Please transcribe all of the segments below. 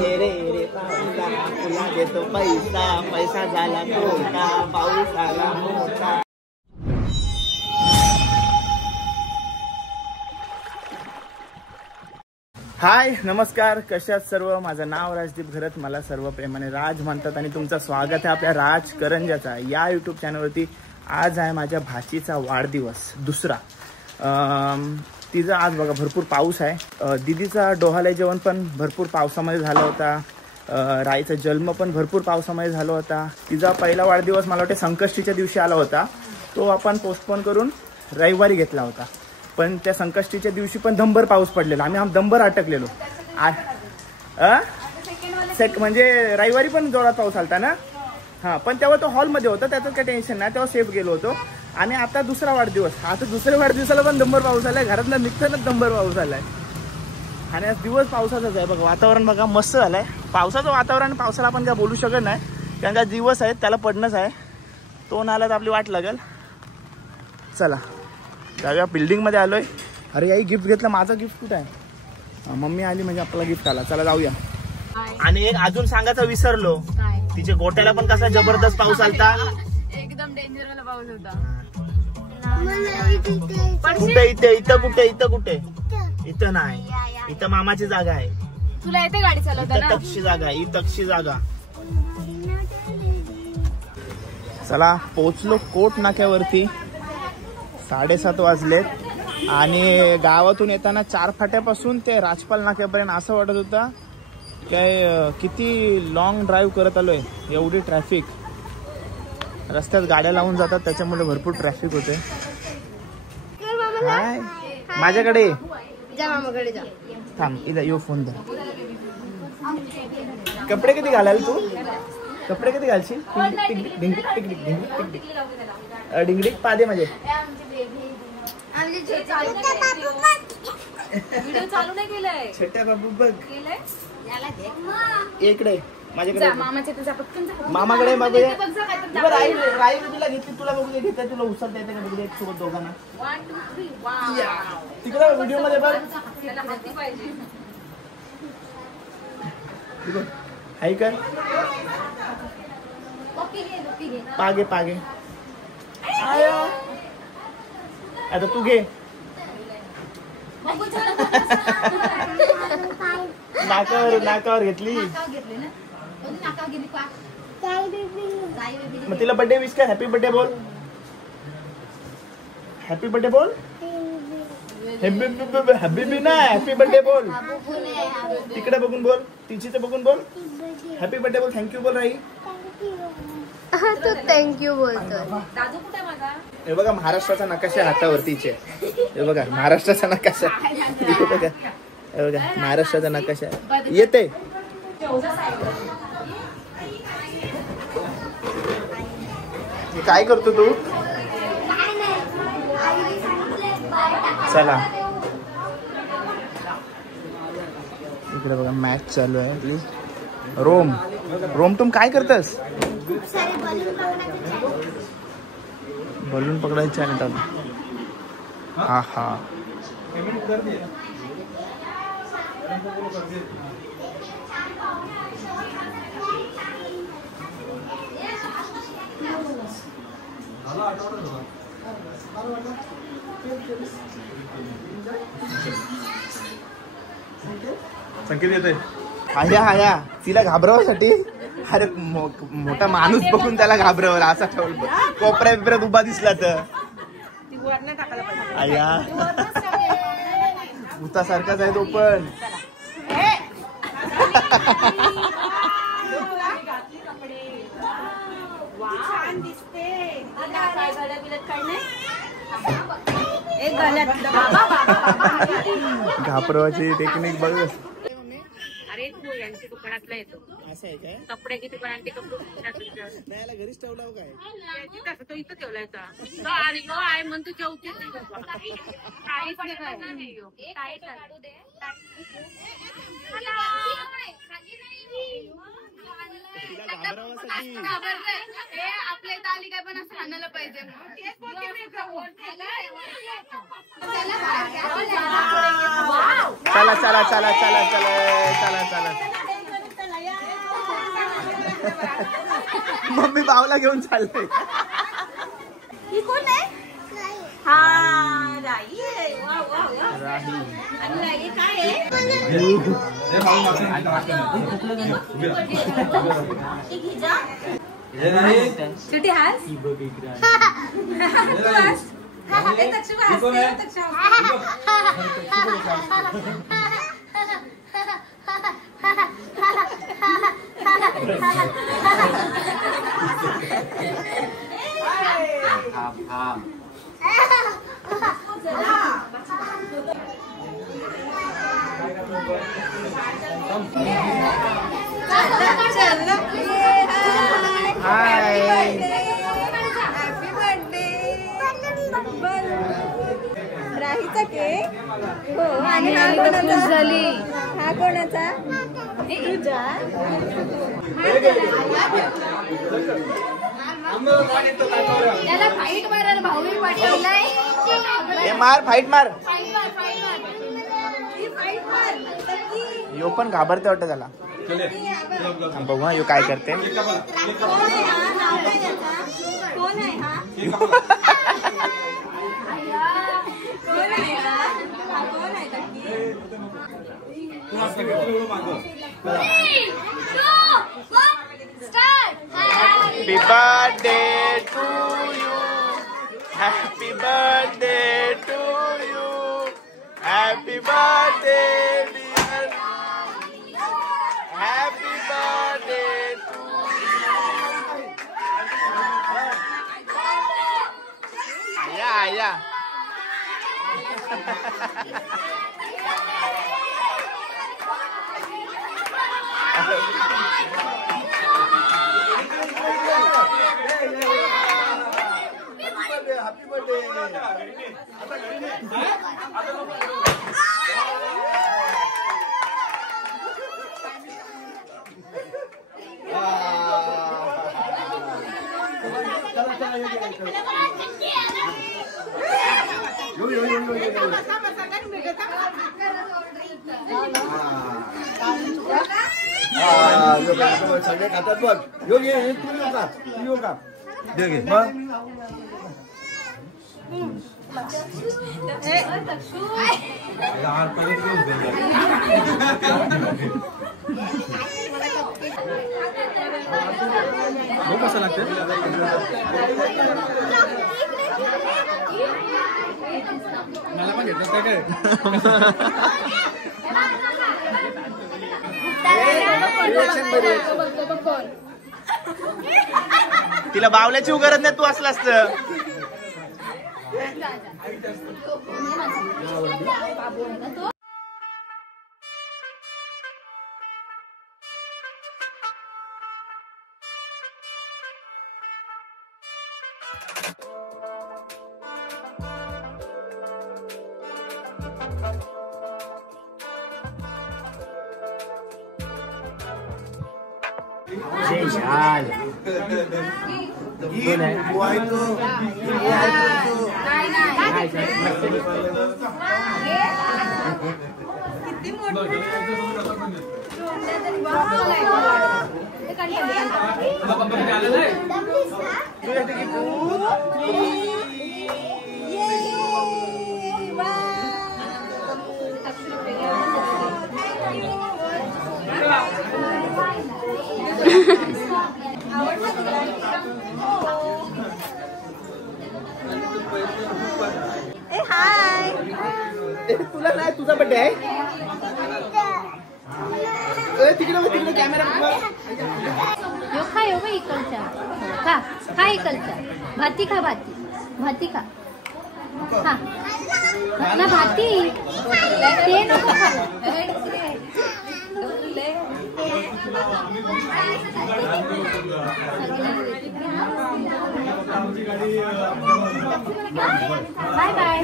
रे रे पाऊसा तुला देतो पैसा पैसा झाला मोठा पाऊस आला मोठा. हाय नमस्कार, कशात सर्व. माझं नाव राजदीप घरत, मला सर्व प्रेमाने राज म्हणतात आणि तुमचं स्वागत आहे आपल्या राज करंजाचा या यूट्यूब चॅनलवरती. आज आहे माझ्या भाचीचा वाढदिवस दुसरा. तिचा आज बघा भरपूर पाऊस आहे. दिदीचा डोहाळे जेवण पण भरपूर पावसामध्ये झाला होता. राईचा जन्म पण भरपूर पावसामध्ये झाला होता. तिचा पहिला वाढदिवस मला वाटते संकष्टीच्या दिवशी आला होता. तो आपण पोस्टपोन करून रविवारी घेतला होता. पण त्या संकष्टीच्या दिवशी पण दंबर पाऊस पडलेला. आम्ही दंबर अटकलेलो. म्हणजे रविवारी पण जोरात पाऊस आलता ना. हां, पण तेव्हा तो हॉलमध्ये होता, त्याचं काही टेन्शन नाही, तेव्हा सेफ गेलो होतो. आणि आता दुसरा वाढदिवस, आता दुसऱ्या वाढदिवसाला पण दंबर पाऊस आलाय. घरातनं निघतानाच दंबर पाऊस आलाय. आणि आज दिवस पावसाचाच आहे बघा. वातावरण बघा मस्त झालंय. पावसाचं वातावरण, पावसाला आपण काय बोलू शकत नाही, कारण का दिवस आहेत त्याला पडणंच आहे. तो नाला तर आपली वाट लागेल. चला जाऊया. बिल्डिंगमध्ये आलोय. अरे याही गिफ्ट घेतलं. माझं गिफ्ट कुठं आहे? मम्मी आली म्हणजे आपला गिफ्ट आला. चला जाऊया. आणि एक अजून सांगायचं विसरलो, तिच्या गोट्याला पण कसा जबरदस्त पाऊस आलता. एकदम डेंजर वाला पाऊस होता. कुठे इथे इथं कुठे इथं कुठे इथं नाही. इथं मामाची जागा आहे. तुला येते गाडी चालवताना? तक्षी जागा आहे, ही तक्षी जागा. चला पोचलो कोट नाक्यावरती. 7:30 वाजलेत आणि गावातून येताना 4 फाट्यापासून ते राजपाल नाक्यापर्यंत असं वाटत होतं काय किती लॉंग ड्राईव्ह करत आलोय. एवढी ट्रॅफिक, रस्त्यात गाड्या लावून जातात त्याच्यामुळे भरपूर ट्रॅफिक होते. हाय माझ्याकडे जा, मामाकडे जा. थांब इथं यो फोन धर. कपडे किती घालाल तू? कपडे किती घालशील? डिंगडिक पादे माझे. चालू नाही केलंय. छोट्या बाबू बघ इकडे माझ्याकडे. मामाकडे मागूया. राई तुला घेतली, तुला बघू घेतली, तुला उचलता येते का बघू सोबत दोघांना. तिकडे व्हिडिओ मध्ये बघ. हाय कर. पागे पागे. आता तू घे. नाकावर घेतली. मग तिला बर्थडे विश कर. हॅपी बर्थडे बोल. हॅपी बर्थडे बोल. हॅपी ना हॅपी बर्थडे बोल. तिकडे बघून बोल, तिची बघून बोल. हॅपी बर्थडे बोल. थँक्यू बोल. राही तू थँक्यू बोलतो. हे बघा महाराष्ट्राचा नकाशा हातावरतीचे. हे बघा महाराष्ट्राचा नकाशा. हे बघा, हे बघा महाराष्ट्राचा नकाशा येते. काय करतो तू? चला इकडे बघा मॅच चालू आहे. प्लीज रोम रोम तुम काय करतस? बलून पकडायचे आणि त्याला. हा हा संकेत येतोय. हाया हाया तिला घाबरवासाठी. अरे मोठा माणूस बघून त्याला घाबरवला असा ठेवलं. कोपऱ्या बिपऱ्यात उभा दिसला तर आया भूतासारखाच आहे तो पण. घाबरवायची टेक्निक बघ. दुकानातला येतो असं आहे काय? कपड्याची दुकानात कपडे याला घरीच ठेवला हो काय? तो इथं ठेवलायचा. आणि आहे म्हणतो जेवते काहीच नाही. आपल्या इथं आली काय पण असं खाण्याला पाहिजे. चला चला चला चला चला चला चला. मम्मी बावला घेऊन चालते. ही कोण आहे? हा राई आहे. वा वा वा. राही. आणि राई काय आहे? छोटी हास. राहीचा केक. हो आणि हा कोणाचा? तुझा. त्याला फाईट मारायला भाऊही वाटलाय. मार फाईट मार. यो पण घाबरते वाटत त्याला. बघू हा यो काय करते. Happy birthday to you. Happy birthday to you. Happy birthday dear. Happy birthday to you. Ayah, ayah. Happy birthday. सगळे खातात बघ. योगी तू योगा दे घे मग. कसं लागतं मला पण घेतलं काय. तिला बावल्याची गरज नाही. तू असलं असतं. तुला नाही तुझा बर्थडे आहे. तिकडे कॅमेरा खा यो बाई इकडचा. खा इकडचा. भाती खा. भाती खा. ना भाती ते नको खाऊ. Bye bye.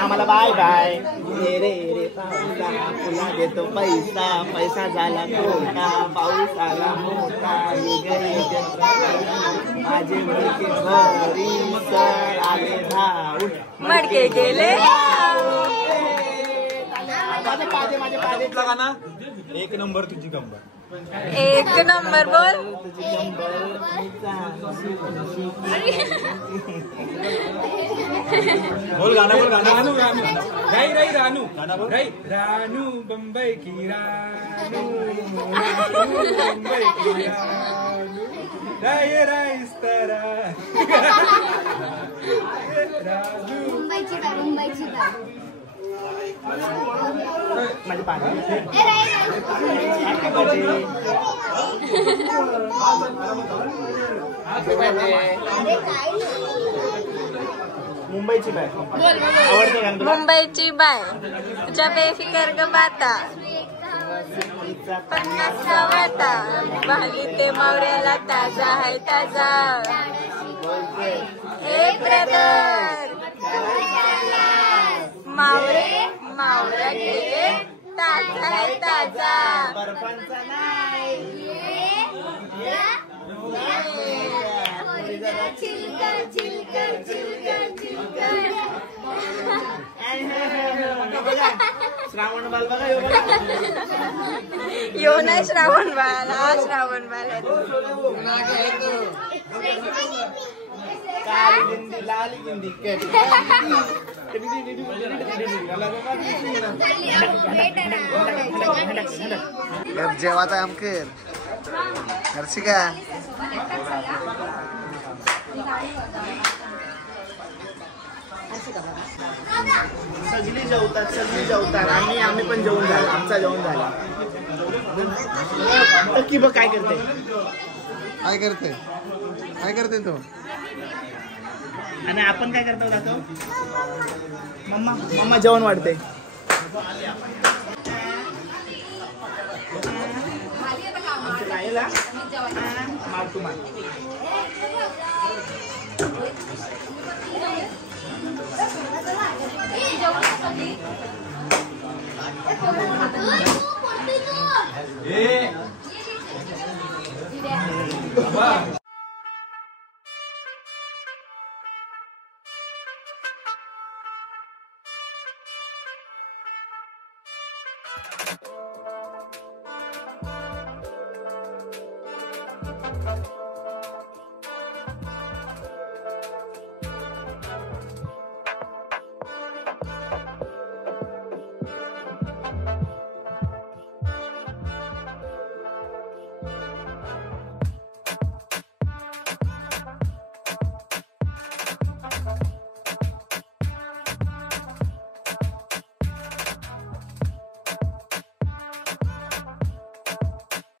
आम्हाला बाय बाय. रे रे तुला देतो पैसा. पैसा झाला तोटा. पाऊस आला मोठा. माझे मुलगे घरी सर आले धावून. मडके गेले. माझे पादे कुठला गाणं? एक नंबर तुझी कंबर. एक नंबर बोल. बोल गाणं बोल गाणं. रानू रानू राई राई रानू गाणं बोल. राई रानू बंबई की रानू बंबई की रानू राई राईस तरा रानू. मुंबईची बाय मुंबईची बाय माझे पादे. मुंबईची बाय आवडते गाणं तुला? मुंबईची बाय तुझ्या बेफिकर ग बाता 50 वाटा भाली ते मावऱ्याला ताजा आहे ताजा. हे ब्रदर मावरे मावरा घे ताजा आहे ताजा. बर्फांचा नाही चिलकर चिलकर चिलकर चिलकर. श्रावण बाल बघा यो बघा. यो नाही श्रावण बाळाला श्रावण बाळा. काली दिंडी लाली दिंडी जेवायचं काम कर हर्षिका. सगळी जेवतात आम्ही पण जेवून झालो. आमचा जेवण झाला. की बघ काय करते तो. आणि आपण काय करतो जातो. मम्मा जेवण वाढते. मार तू मार. Thank you.